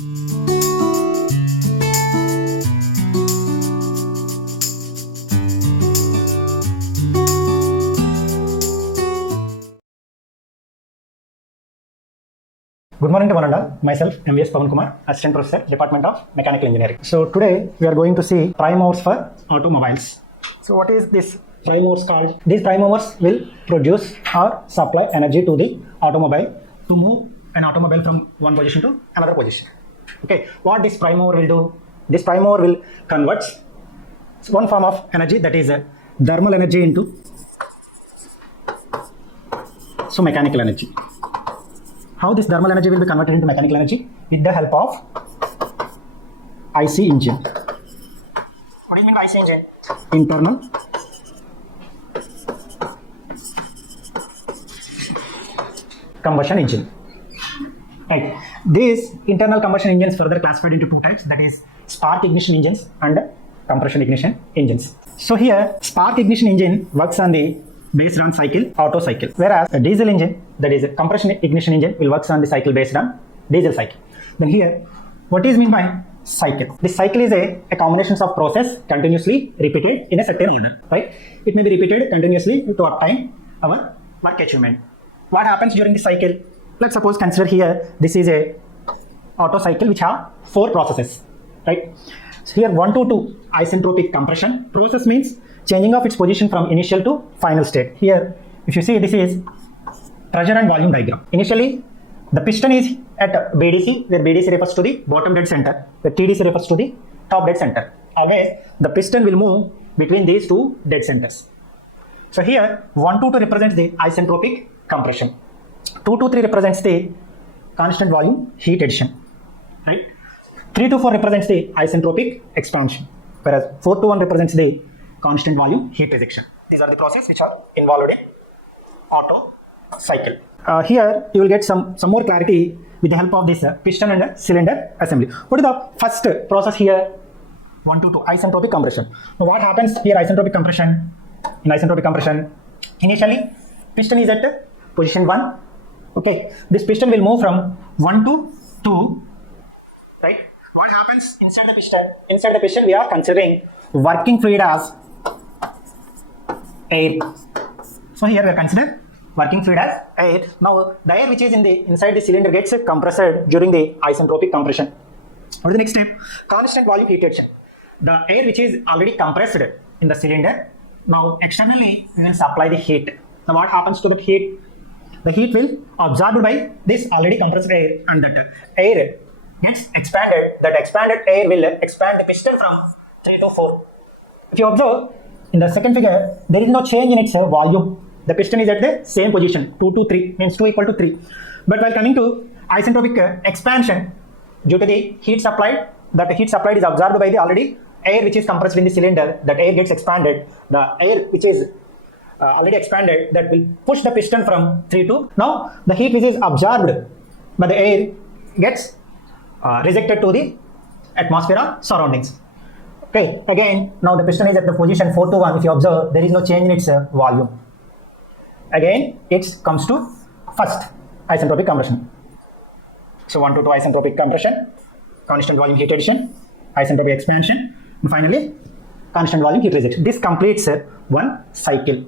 Good morning to one and all. Myself, MVS Pavan Kumar, Assistant Professor, Department of Mechanical Engineering. So today we are going to see prime movers for automobiles. So what is this prime movers called? These prime movers will produce or supply energy to the automobile to move an automobile from one position to another position. Okay, what this prime mover will do? This prime mover will convert one form of energy, that is a thermal energy, into mechanical energy. How this thermal energy will be converted into mechanical energy? With the help of IC engine. What do you mean by IC engine? Internal combustion engine. Right. These internal combustion engines further classified into two types, that is spark ignition engines and compression ignition engines. So here spark ignition engine works on the based on cycle, Otto cycle, whereas a diesel engine, that is a compression ignition engine, will works on the cycle based on diesel cycle. Then here, what is meant by cycle? This cycle is a combination of process continuously repeated in a certain order, right? It may be repeated continuously to obtain our work achievement. What happens during the cycle? Let's suppose consider here, this is a Otto cycle which have 4 processes, right? So here 1 to 2 isentropic compression process means changing of its position from initial to final state. Here, if you see, this is pressure and volume diagram. Initially, the piston is at BDC, where BDC refers to the bottom dead center, where TDC refers to the top dead center. Always, the piston will move between these two dead centers. So here, 1 to 2 represents the isentropic compression. 2 to 3 represents the constant volume heat addition, right? 3 to 4 represents the isentropic expansion, whereas 4 to 1 represents the constant volume heat rejection. These are the processes which are involved in Otto cycle. Here you will get some more clarity with the help of this piston and cylinder assembly. What is the first process here? 1 to 2 isentropic compression. Now what happens here? Isentropic compression. In isentropic compression, initially piston is at position 1. Okay, this piston will move from 1 to 2. Right? What happens inside the piston? Inside the piston we are considering working fluid as air. So here we are considering working fluid as air. Now the air which is inside the cylinder gets compressed during the isentropic compression. What is the next step? Constant volume heat addition. The air which is already compressed in the cylinder, now externally we will supply the heat. Now what happens to that heat? The heat will absorbed by this already compressed air, and that air gets expanded. That expanded air will expand the piston from 3 to 4. If you observe in the second figure, there is no change in its volume. The piston is at the same position, 2 to 3, means 2 equal to 3. But while coming to isentropic expansion, due to the heat supplied, that heat supplied is absorbed by the already air which is compressed in the cylinder. That air gets expanded. The air which is already expanded, that will push the piston from 3 to. Now the heat which is absorbed by the air gets rejected to the atmosphere or surroundings. Okay, again, now the piston is at the position 4 to 1. If you observe, there is no change in its volume. Again, it comes to first isentropic compression. So 1 to 2 isentropic compression, constant volume heat addition, isentropic expansion, and finally constant volume heat rejection. This completes one cycle,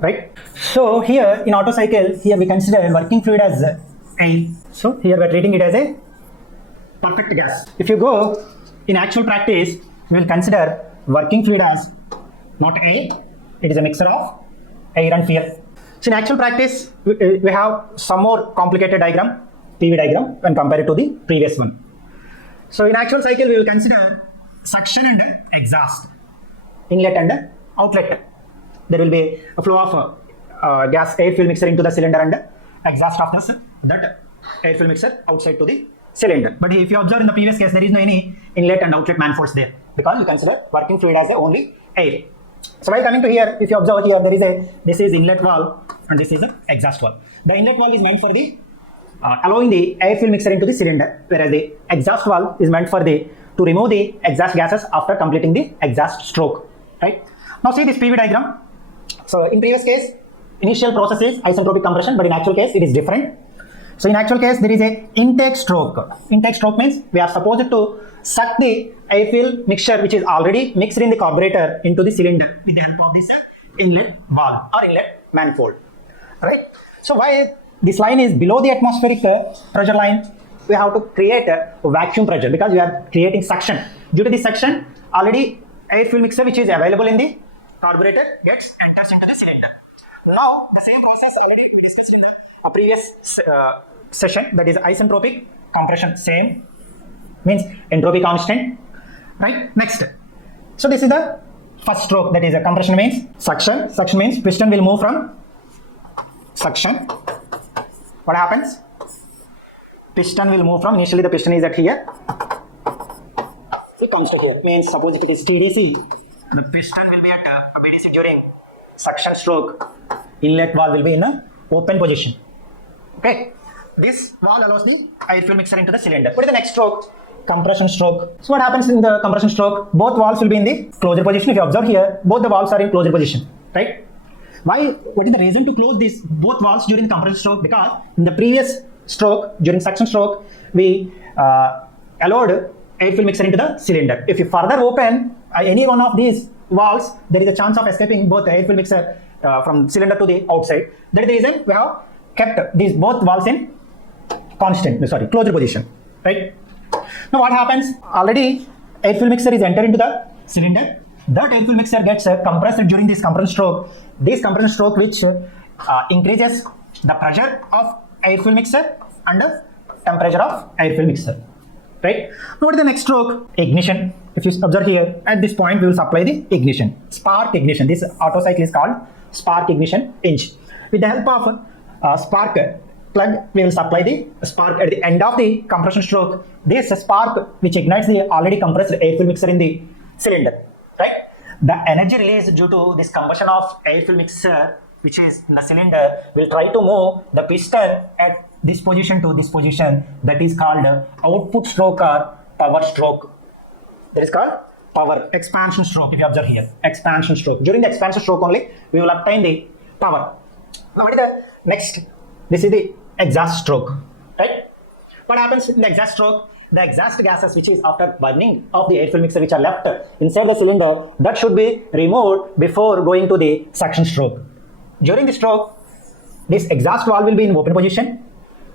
right? So here in Otto cycle, here we consider working fluid as air. So here we are treating it as a perfect gas. If you go in actual practice, we will consider working fluid as not air, it is a mixture of air and fuel. So in actual practice, we have some more complicated diagram, PV diagram, when compared to the previous one. So in actual cycle, we will consider suction and exhaust, inlet and outlet. There will be a flow of gas air fuel mixture into the cylinder and exhaust of that air fuel mixture outside to the cylinder. But if you observe in the previous case, there is no any inlet and outlet manifolds there, because you consider working fluid as only air. So while coming to here, if you observe here, this is inlet valve and this is the exhaust valve. The inlet valve is meant for the allowing the air fuel mixture into the cylinder, whereas the exhaust valve is meant for to remove the exhaust gases after completing the exhaust stroke, right? Now see this PV diagram. So in previous case, initial process is isentropic compression, but in actual case it is different. So in actual case, there is a intake stroke. Intake stroke means we are supposed to suck the air-fuel mixture which is already mixed in the carburetor into the cylinder with the help of this inlet valve or inlet manifold. Right? So why this line is below the atmospheric pressure line? We have to create a vacuum pressure because we are creating suction. Due to this suction, already air-fuel mixture which is available in the carburetor gets enters into the cylinder. Now the same process already we discussed in the previous session, that is isentropic compression. Same means entropy constant, right? Next, so this is the first stroke, that is a compression means suction. Suction means piston will move from suction. What happens? Piston will move from, initially the piston is at here, it comes to here. Means suppose if it is TDC, the piston will be at BDC during suction stroke. Inlet valve will be in a open position. Okay, this valve allows the air fuel mixture into the cylinder. What is the next stroke? Compression stroke. So what happens in the compression stroke? Both valves will be in the closure position. If you observe here, both the valves are in closure position, right? Why? What is the reason to close these both valves during the compression stroke? Because in the previous stroke, during suction stroke, we allowed air fuel mixture into the cylinder. If you further open any one of these valves, there is a chance of escaping both air fuel mixture from cylinder to the outside. That is the reason we have kept these both valves in closure position, right? Now what happens? Already air fuel mixture is entered into the cylinder. That air fuel mixture gets compressed during this compression stroke. This compression stroke which increases the pressure of air fuel mixture and the temperature of air fuel mixture, right? Now what is the next stroke? Ignition. If you observe here, at this point we will supply the ignition, spark ignition. This Otto cycle is called spark ignition engine. With the help of spark plug, we will supply the spark at the end of the compression stroke. This spark which ignites the already compressed air fuel mixture in the cylinder, right? The energy released due to this combustion of air fuel mixture which is in the cylinder will try to move the piston at this position to this position. That is called output stroke or power stroke. That is called power expansion stroke. If you observe here, expansion stroke. During the expansion stroke only, we will obtain the power. Now what is the next? This is the exhaust stroke, right? What happens in the exhaust stroke? The exhaust gases which is after burning of the air fuel mixture which are left inside the cylinder, that should be removed before going to the suction stroke. During the stroke, this exhaust valve will be in open position.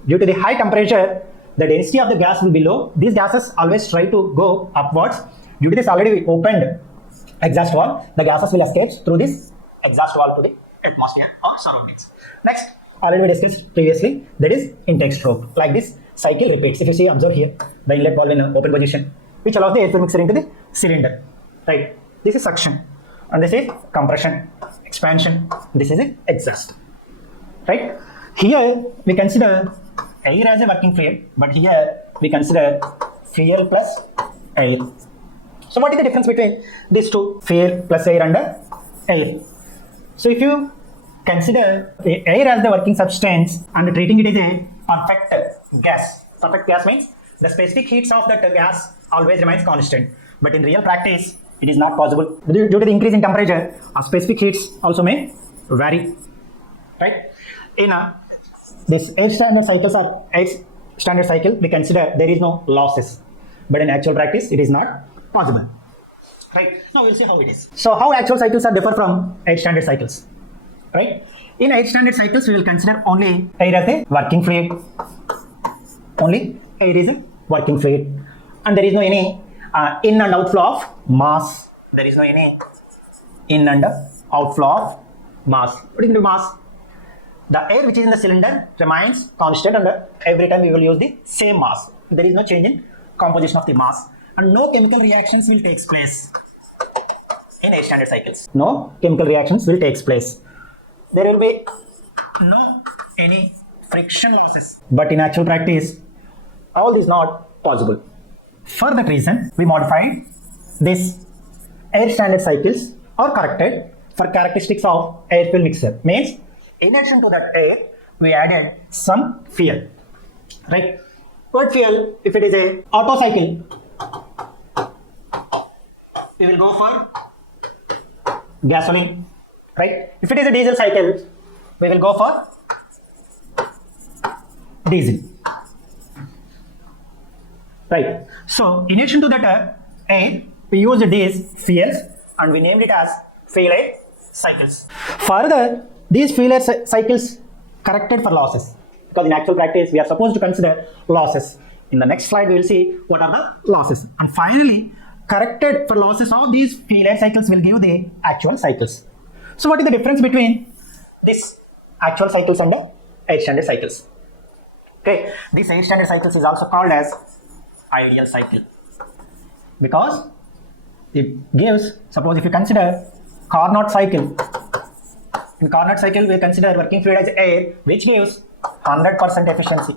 Due to the high temperature, the density of the gas will be low. These gases always try to go upwards. Due to this already opened exhaust valve, the gases will escape through this exhaust valve to the atmosphere or surroundings. Next, already we discussed previously, that is intake stroke. Like this cycle repeats. If you see, observe here, the inlet valve in open position, which allows the air fuel mixture into the cylinder, right? This is suction, and this is compression, expansion. This is the exhaust, right? Here we consider air as a working fluid, but here we consider fuel plus air. So what is the difference between these two, fuel plus air and air? So if you consider air as the working substance and treating it as a perfect gas. Perfect gas means the specific heats of that gas always remains constant. But in real practice, it is not possible. Due to the increase in temperature, specific heats also may vary, right? In this air standard cycles or air standard cycle, we consider there is no losses. But in actual practice, it is not possible, right? Now we'll see how it is. So how actual cycles are differ from air standard cycles, right? In air standard cycles, we will consider only air as a working fluid. Only air is a working fluid, and there is no any in and outflow of mass. There is no any in and outflow of mass. What is the mass? The air which is in the cylinder remains constant, and every time we will use the same mass. There is no change in composition of the mass, and no chemical reactions will take place in air standard cycles. No chemical reactions will take place. There will be no any friction losses. But in actual practice, all this is not possible. For that reason, we modified this air standard cycles or corrected for characteristics of air fuel mixture. Means, in addition to that air, we added some fuel. Right? What fuel? If it is a Otto cycle, we will go for gasoline. Right? If it is a diesel cycle, we will go for diesel. Right. So in addition to that, we used these fuels and we named it as fuel air cycles. Further, these fuel air cycles corrected for losses, because in actual practice we are supposed to consider losses. In the next slide we will see what are the losses, and finally corrected for losses of these fuel air cycles will give the actual cycles. So what is the difference between this actual cycles and the air standard cycles? Okay, this air standard cycles is also called as ideal cycle, because it gives, suppose if you consider Carnot cycle, in Carnot cycle we consider working fluid as air, which gives 100% efficiency,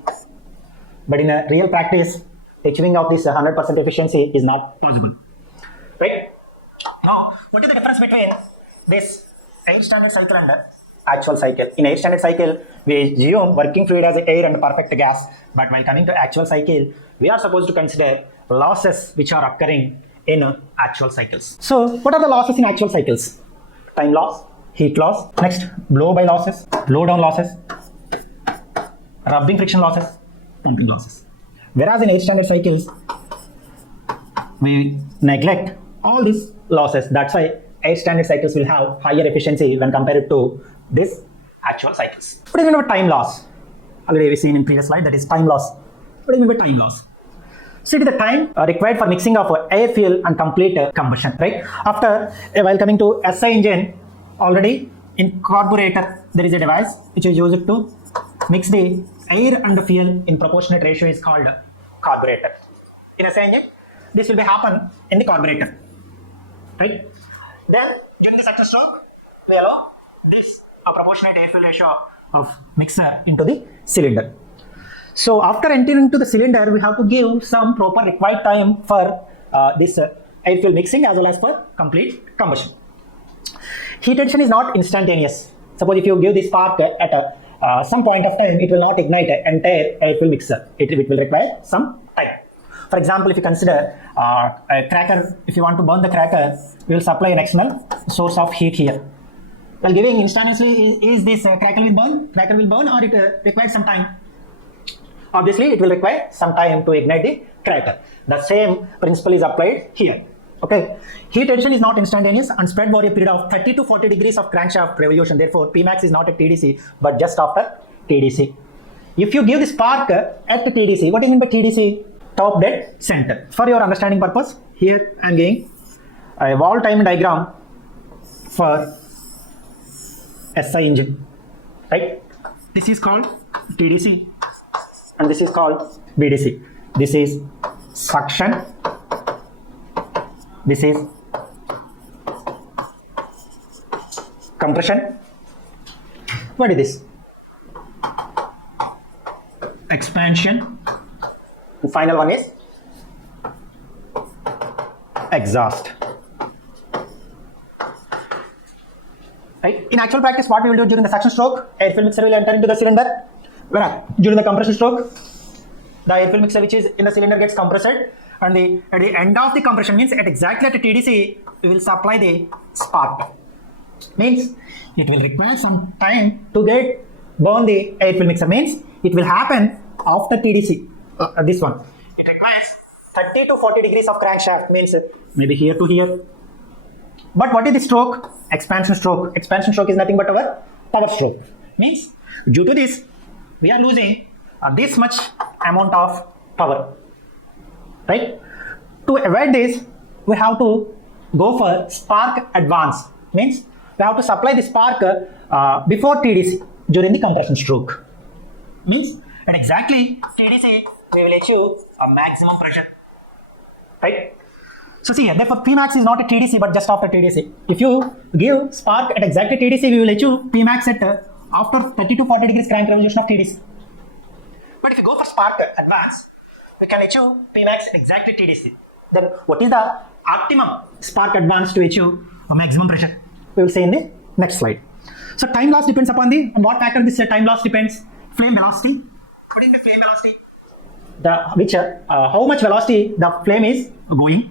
but in a real practice achieving of this 100% efficiency is not possible, right? Now what is the difference between this air standard cycle and the actual cycle? In air standard cycle we assume working fluid as air and perfect gas, but while coming to actual cycle we are supposed to consider losses which are occurring in actual cycles. So what are the losses in actual cycles? Time loss, heat loss, next blow by losses, blow down losses, rubbing friction losses, pumping losses. Whereas in air standard cycles we neglect all these losses. That's why air standard cycles will have higher efficiency when compared to this actual cycles. What do you mean by time loss? Already we've seen in previous slide, that is time loss. What do you mean by time loss? So it is the time required for mixing of air, fuel and complete combustion, right? After, while coming to SI engine, already in carburetor there is a device which is used to mix the air and the fuel in proportionate ratio is called carburetor. In SI engine, this will be happen in the carburetor, right? Then during the suction stroke, we allow this proportionate air fuel ratio of mixer into the cylinder. So after entering into the cylinder, we have to give some proper required time for this air fuel mixing as well as for complete combustion. Heat addition is not instantaneous. Suppose if you give this spark at some point of time, it will not ignite the entire air fuel mixer. It will require some time. For example, if you consider a cracker, if you want to burn the cracker, we will supply an external source of heat here. While giving instantaneously, is this cracker will burn or it requires some time? Obviously, it will require some time to ignite the cracker. The same principle is applied here. Okay, heat addition is not instantaneous and spread over a period of 30 to 40 degrees of crankshaft revolution. Therefore, Pmax is not at TDC but just after TDC. If you give the spark at TDC, what do you mean by TDC? Top dead center. For your understanding purpose, here I am giving a valve time diagram for SI engine. Right? This is called TDC. And this is called BDC. This is suction. This is compression. What is this? Expansion. The final one is exhaust. Right? In actual practice, what we will do during the suction stroke, air fuel mixer will enter into the cylinder. During the compression stroke, the air fuel mixer which is in the cylinder gets compressed, and at the end of the compression, means exactly at TDC, we will supply the spark. Means it will require some time to burn the air fuel mixer. Means it will happen after TDC. This one. It requires 30 to 40 degrees of crankshaft. Means maybe here to here. But what is the stroke? Expansion stroke. Expansion stroke is nothing but our power stroke. Means due to this, we are losing this much amount of power, right? To avoid this, we have to go for spark advance. Means we have to supply the spark before TDC during the compression stroke. Means at exactly TDC, we will achieve a maximum pressure, right? So see, therefore Pmax is not at TDC but just after TDC. If you give spark at exactly TDC, we will achieve Pmax at after 30 to 40 degrees crank revolution of TDC. But if you go for spark advance, we can achieve Pmax at exactly TDC. Then what is the optimum spark advance to achieve a maximum pressure? We will see in the next slide. So time loss depends upon on what factor this time loss depends. Flame velocity. What is the flame velocity? How much velocity the flame is going,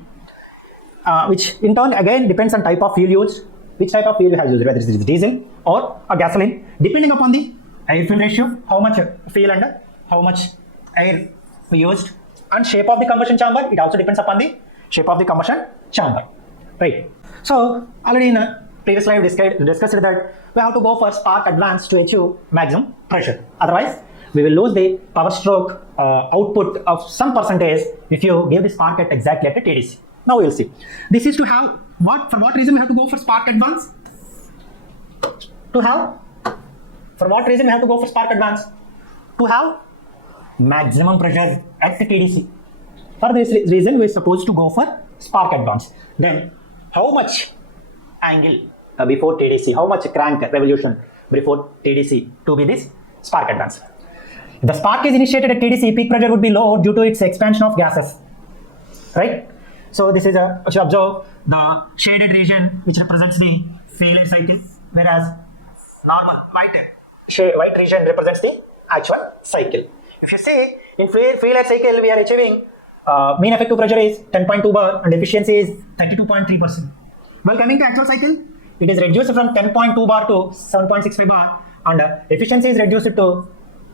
which in turn again depends on type of fuel used. Which type of fuel you have used, whether it is diesel or a gasoline, depending upon the air fuel ratio, how much fuel and how much air we used, and shape of the combustion chamber, it also depends upon the shape of the combustion chamber, right? So already in the previous slide we discussed that we have to go for spark advance to achieve maximum pressure. Otherwise, we will lose the power stroke output of some percentage if you give the spark at exactly at a TDC. Now we will see. This is to have what? For what reason we have to go for spark advance? To have, for what reason we have to go for spark advance? To have maximum pressure at the TDC. For this reason we are supposed to go for spark advance. Then how much angle before TDC, how much crank revolution before TDC to be this spark advance? If the spark is initiated at TDC, peak pressure would be low due to its expansion of gases, right? So this is a, if you observe the shaded region which represents the failure cycle, whereas normal white region represents the actual cycle. If you see in failure cycle we are achieving mean effective pressure is 10.2 bar and efficiency is 32.3%. While coming to actual cycle, it is reduced from 10.2 bar to 7.65 bar and efficiency is reduced to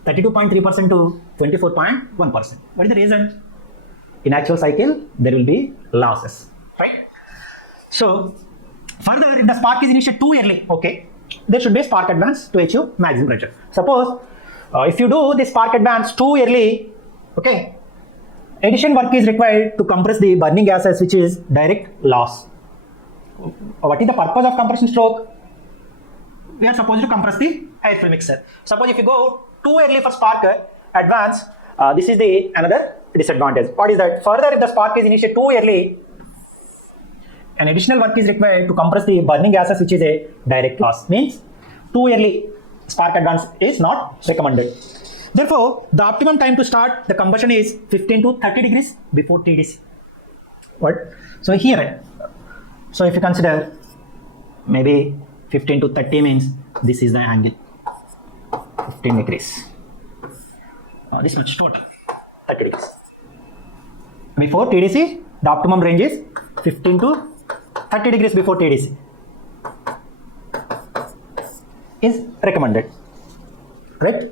32.3% to 24.1%. What is the reason? In actual cycle, there will be losses, right? So, further, if the spark is initiated too early, okay, there should be a spark advance to achieve maximum pressure. Suppose, if you do the spark advance too early, okay, addition work is required to compress the burning gases, which is direct loss. What is the purpose of compression stroke? We are supposed to compress the air fill mixer. Suppose if you go too early for spark advance, this is the another disadvantage. What is that? Further, if the spark is initiated too early, an additional work is required to compress the burning gases, which is a direct loss. Means too early spark advance is not recommended. Therefore, the optimum time to start the combustion is 15 to 30 degrees before TDC. What? So here, so if you consider maybe 15 to 30 means this is the angle, 15 degrees. This much total, 30 degrees. Before TDC, the optimum range is 15 to 30 degrees before TDC is recommended, right?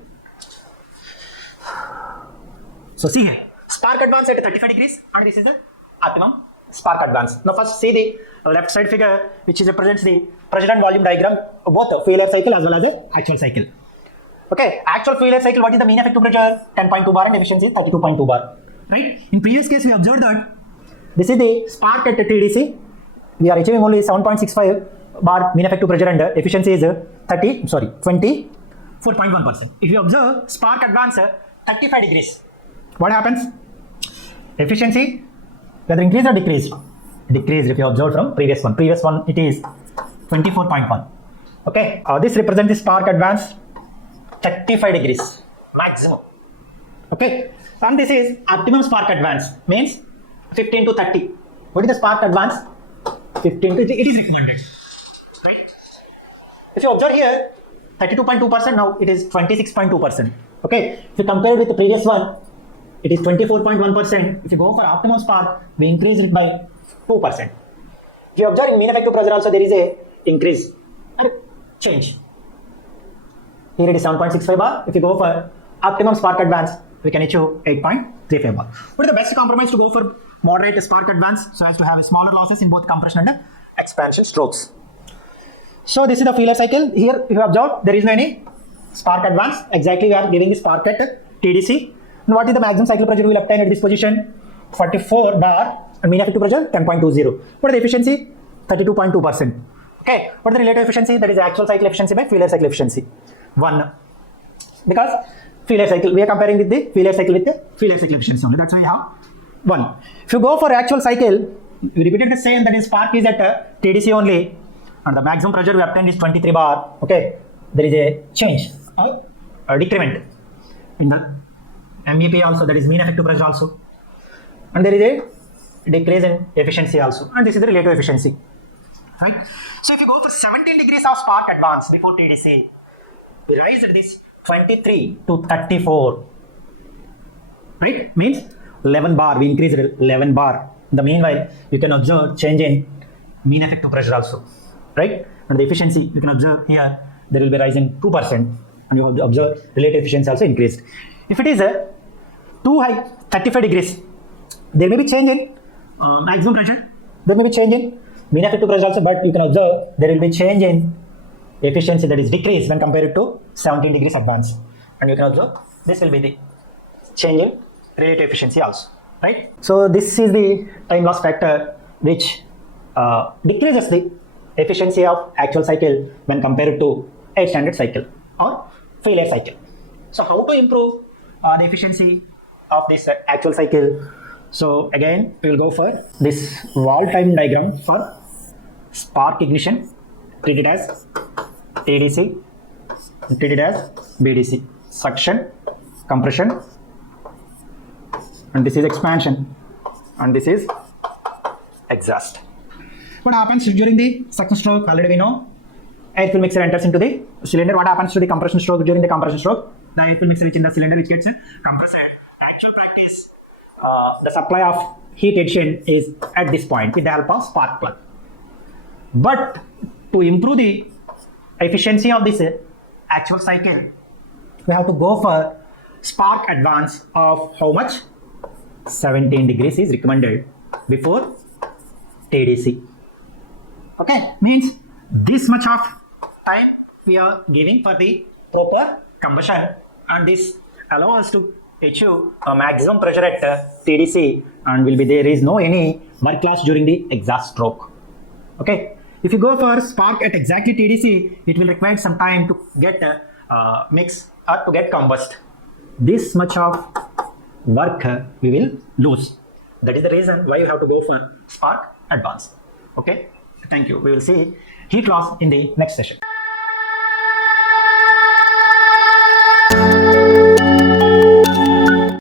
So see here, spark advance at 35 degrees and this is the optimum spark advance. Now first see the left side figure which represents the pressure and volume diagram of both the failure cycle as well as the actual cycle. Okay, actual failure cycle, what is the mean effective pressure? 10.2 bar and efficiency is 32.2 bar. Right? In previous case, we observed that this is the spark at the TDC. We are achieving only 7.65 bar mean effective pressure and efficiency is 24.1%. If you observe spark advance 35 degrees, what happens? Efficiency whether increased or decreased? Decreased if you observe from previous one. Previous one it is 24.1. Okay, this represents the spark advance 35 degrees maximum. Okay, and this is optimum spark advance means 15 to 30. What is the spark advance? 15 to, it is recommended, right? If you observe here 32.2%, now it is 26.2%. Okay, if you compare it with the previous one, it is 24.1%. If you go for optimum spark, we increase it by 2%. If you observe in mean effective pressure also there is a increase and change. Here it is 7.65 bar. If you go for optimum spark advance, we can achieve 8.35 bar. What is the best compromise to go for moderate spark advance so as to have smaller losses in both compression and expansion strokes? So this is the failure cycle. Here if you observe there is no any spark advance. Exactly we are giving the spark at TDC. And what is the maximum cycle pressure we will obtain at this position? 44 bar and mean effective pressure 10.20. What is the efficiency? 32.2%. Okay. What is the relative efficiency? That is the actual cycle efficiency by failure cycle efficiency. 1. Because failure cycle, we are comparing with the failure cycle with the failure cycle efficiency only. That's why we have 1. If you go for actual cycle, we repeated the same, that is spark is at TDC only and the maximum pressure we obtained is 23 bar. Okay. There is a change or a decrement in the MEP also, that is mean effective pressure also. And there is a decrease in efficiency also. And this is the relative efficiency. Right? So if you go for 17 degrees of spark advance before TDC, we rise at this 23 to 34. Right? Means 11 bar. We increased 11 bar. In the meanwhile, you can observe change in mean effective pressure also. Right? And the efficiency, you can observe here, there will be rising 2%. And you have observed relative efficiency also increased. If it is too high, 35 degrees, there may be change in maximum pressure, there may be change in mean effective pressure also, but you can observe there will be change in efficiency, that is decrease when compared to 17 degrees advance. And you can observe this will be the change in relative efficiency also, right? So this is the time loss factor which decreases the efficiency of actual cycle when compared to a standard cycle or failure cycle. So how to improve the efficiency of this actual cycle? So again we will go for this wall time diagram for spark ignition, treat it as TDC, treat it as BDC, suction, compression, and this is expansion, and this is exhaust. What happens during the suction stroke? Already we know air fuel mixer enters into the cylinder. What happens to the compression stroke? During the compression stroke, the air fuel mixer which in the cylinder which gets compressed. Actual practice, the supply of heat addition is at this point with the help of spark plug. But to improve the efficiency of this actual cycle, we have to go for spark advance of how much? 17 degrees is recommended before TDC. Okay, means this much of time we are giving for the proper combustion, and this allows us to achieve a maximum pressure at TDC, and will be there is no any work loss during the exhaust stroke. Okay, if you go for spark at exactly TDC, it will require some time to get mix or to get combust. This much of work we will lose. That is the reason why you have to go for spark advance. Okay, thank you. We will see heat loss in the next session.